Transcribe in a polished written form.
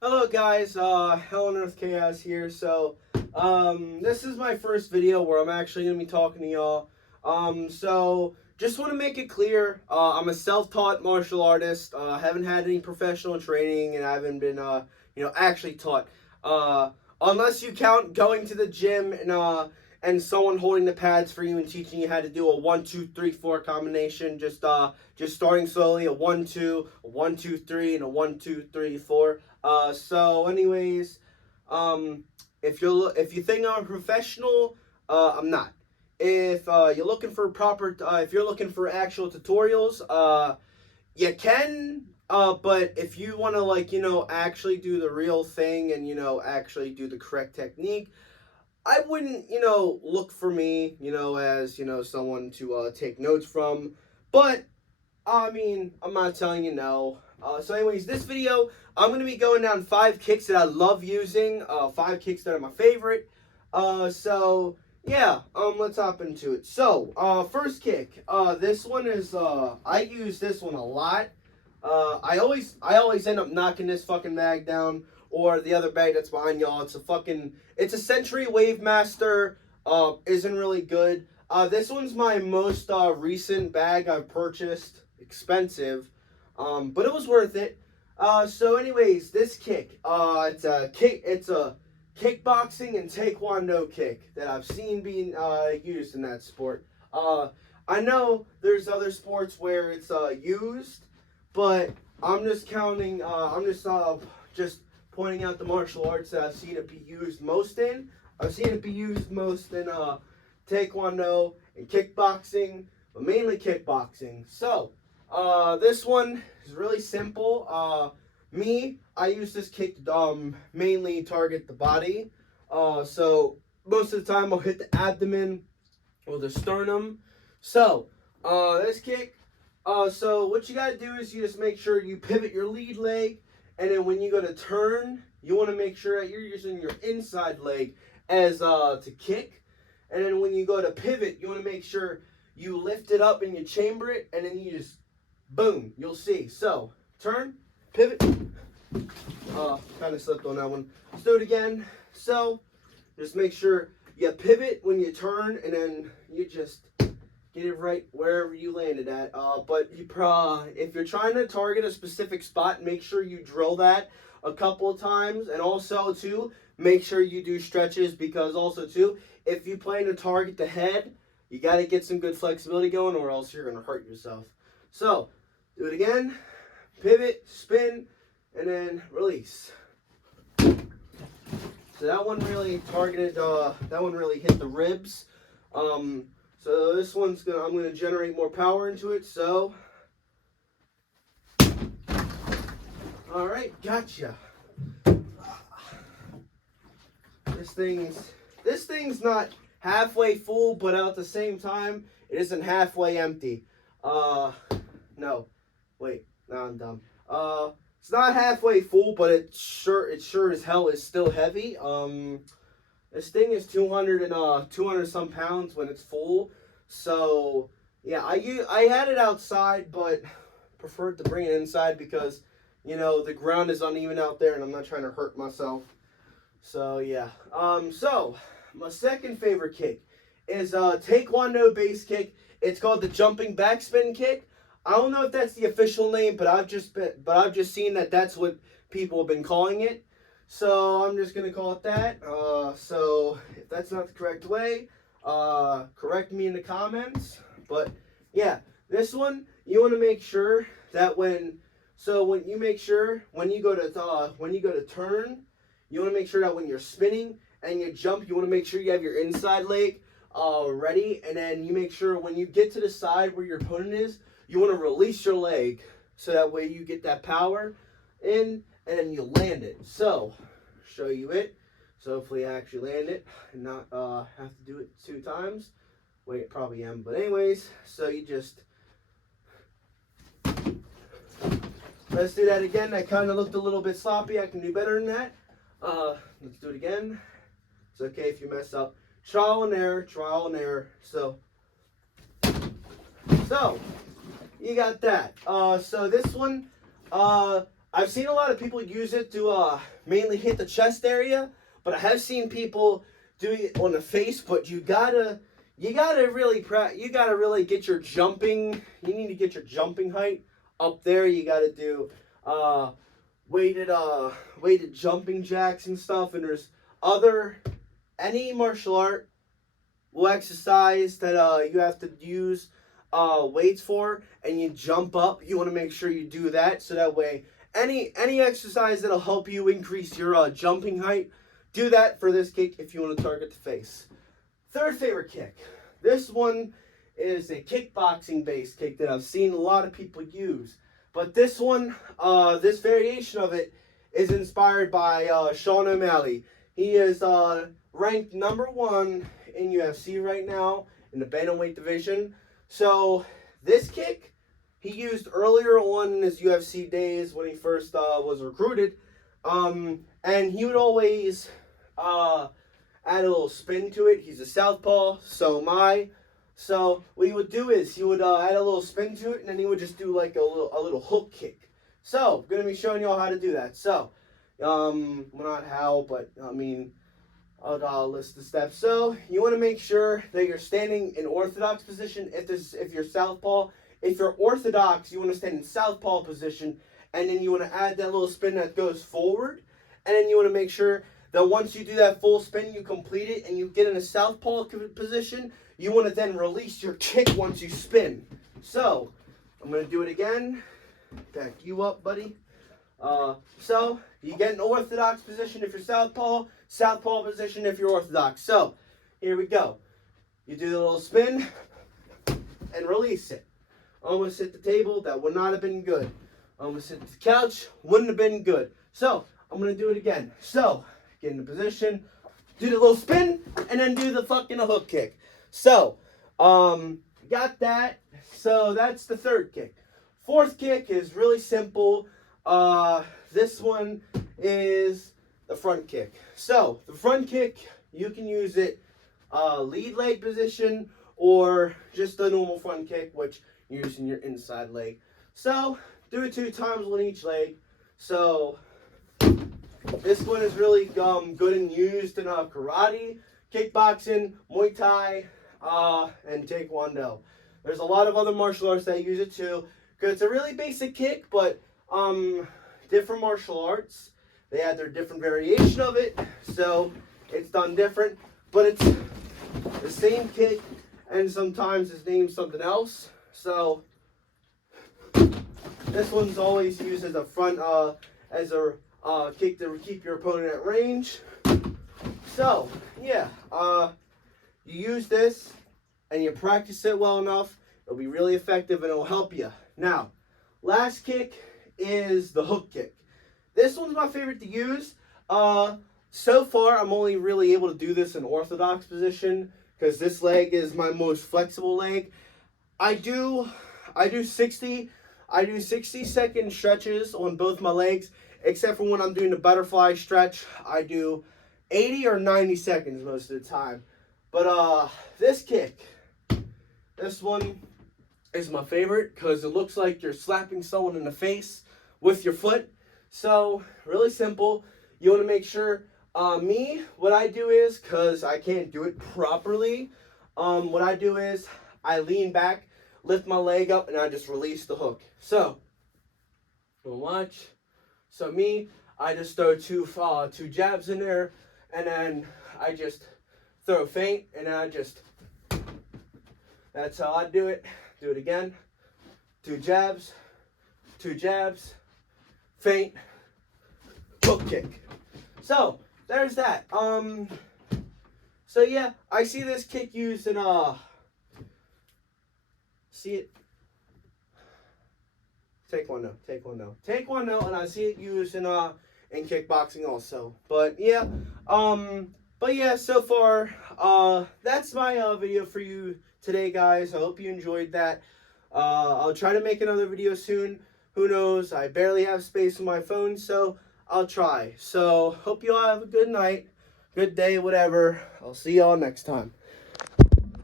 Hello guys, Hell on Earth Chaos here. This is my first video where I'm actually going to be talking to y'all. Just want to make it clear, I'm a self-taught martial artist. Haven't had any professional training and I haven't been, actually taught. Uh, Unless you count going to the gym and someone holding the pads for you and teaching you how to do a 1, 2, 3, 4 combination. Just starting slowly, a 1, 2, a 1, 2, 3, and a 1, 2, 3, 4. Anyways, if you think I'm a professional, I'm not. If you're looking for if you're looking for actual tutorials, you can. But if you want to actually do the real thing and actually do the correct technique, I wouldn't look for me as someone to take notes from. But I mean, I'm not telling you no. Anyways, this video, I'm going to be going down 5 kicks that I love using. 5 kicks that are my favorite. Yeah, let's hop into it. First kick. This one is, I use this one a lot. I always end up knocking this fucking bag down, or the other bag that's behind y'all. It's a Century Wave Master. Isn't really good. This one's my most recent bag I've purchased. Expensive, but it was worth it. Anyways, this kick, it's a kickboxing and taekwondo kick that I've seen being used in that sport. I know there's other sports where it's used, but I'm just counting. I'm just pointing out the martial arts that I've seen it be used most in. I've seen it be used most in taekwondo and kickboxing, but mainly kickboxing. This one is really simple. I use this kick to mainly target the body. Most of the time I'll hit the abdomen or the sternum. This kick. What you gotta do is you just make sure you pivot your lead leg, and then when you go to turn, you want to make sure that you're using your inside leg as to kick, and then when you go to pivot, you want to make sure you lift it up and you chamber it, and then you just boom. You'll see. So turn, pivot. Kind of slipped on that one. Let's do it again. So just make sure you pivot when you turn, and then you just get it right wherever you landed at. But if you're trying to target a specific spot, make sure you drill that a couple of times, and also too, make sure you do stretches, because also too, if you plan to target the head, you got to get some good flexibility going, or else you're gonna hurt yourself. So do it again. Pivot, spin, and then release. So that one really targeted. That one really hit the ribs. So this one's I'm gonna generate more power into it. So, all right, gotcha. This thing's not halfway full, but at the same time, it isn't halfway empty. No, wait, no, I'm dumb. It's not halfway full, but it sure as hell is still heavy. This thing is 200 some pounds when it's full. So yeah, I had it outside, but preferred to bring it inside because the ground is uneven out there, and I'm not trying to hurt myself. So yeah. So my second favorite kick is Taekwondo base kick. It's called the jumping backspin kick. I don't know if that's the official name, but I've just seen that that's what people have been calling it. So I'm just gonna call it that. So if that's not the correct way, correct me in the comments. But yeah, this one you want to make sure that when you go to turn, you want to make sure that when you're spinning and you jump, you want to make sure you have your inside leg ready, and then you make sure when you get to the side where your opponent is, you want to release your leg so that way you get that power in, and then you land it. So, show you it. So hopefully I actually land it and not have to do it 2 times. Wait, probably am. But anyways, so you just... Let's do that again. That kind of looked a little bit sloppy. I can do better than that. Let's do it again. It's okay if you mess up. Trial and error, trial and error. So you got that. So this one, I've seen a lot of people use it to mainly hit the chest area, but I have seen people do it on the face. But you gotta really get your jumping. You need to get your jumping height up there. You gotta do uh, weighted jumping jacks and stuff. And there's any martial art will exercise that you have to use weights for, and you jump up. You want to make sure you do that, so that way any exercise that'll help you increase your jumping height, do that for this kick if you want to target the face. Third favorite kick. This one is a kickboxing based kick that I've seen a lot of people use. But this one, this variation of it is inspired by Sean O'Malley. He is ranked #1 in UFC right now in the bantamweight division. So this kick he used earlier on in his UFC days when he first was recruited. And he would always add a little spin to it. He's a southpaw, so am I. So what he would do is he would add a little spin to it, and then he would just do like a little hook kick. So I'm gonna be showing you all how to do that. So well, not how, but I mean, I'll list the steps. So you want to make sure that you're standing in orthodox position. If you're southpaw, if you're orthodox, you want to stand in southpaw position, and then you want to add that little spin that goes forward, and then you want to make sure that once you do that full spin, you complete it, and you get in a southpaw position. You want to then release your kick once you spin. So I'm gonna do it again. Back you up, buddy. So you get an orthodox position if you're southpaw, southpaw position if you're orthodox. So here we go. You do the little spin and release it. Almost hit the table. That would not have been good. Almost hit the couch. Wouldn't have been good. So I'm gonna do it again. So get in the position, do the little spin, and then do the fucking hook kick. So got that. So that's the third kick. Fourth kick is really simple. This one is the front kick. So the front kick, you can use it lead leg position or just a normal front kick, which you're using your inside leg. So do it 2 times on each leg. So this one is really good and used in karate, kickboxing, Muay Thai, and Taekwondo. There's a lot of other martial arts that use it too, because it's a really basic kick, but different martial arts, they have their different variation of it, so it's done different, but it's the same kick, and sometimes it's named something else. So this one's always used as a front, as a kick to keep your opponent at range. So yeah, you use this and you practice it well enough, it'll be really effective and it'll help you. Now, last kick is the hook kick. This one's my favorite to use. So far, I'm only really able to do this in orthodox position because this leg is my most flexible leg. I do 60 second stretches on both my legs, except for when I'm doing the butterfly stretch. I do 80 or 90 seconds most of the time. But this kick, this one is my favorite because it looks like you're slapping someone in the face with your foot. So really simple. You want to make sure, what I do is, because I can't do it properly, what I do is I lean back, lift my leg up, and I just release the hook. So, watch. So I just throw two jabs in there, and then I just throw a feint, and then that's how I do it. Do it again. 2 jabs, feint, hook kick. So there's that. So yeah, I see this kick used in see it. Taekwondo, and I see it used in kickboxing also. But yeah, so far, that's my video for you today, guys. I hope you enjoyed that. I'll try to make another video soon. Who knows? I barely have space on my phone, so I'll try. So hope you all have a good night, good day, whatever. I'll see y'all next time.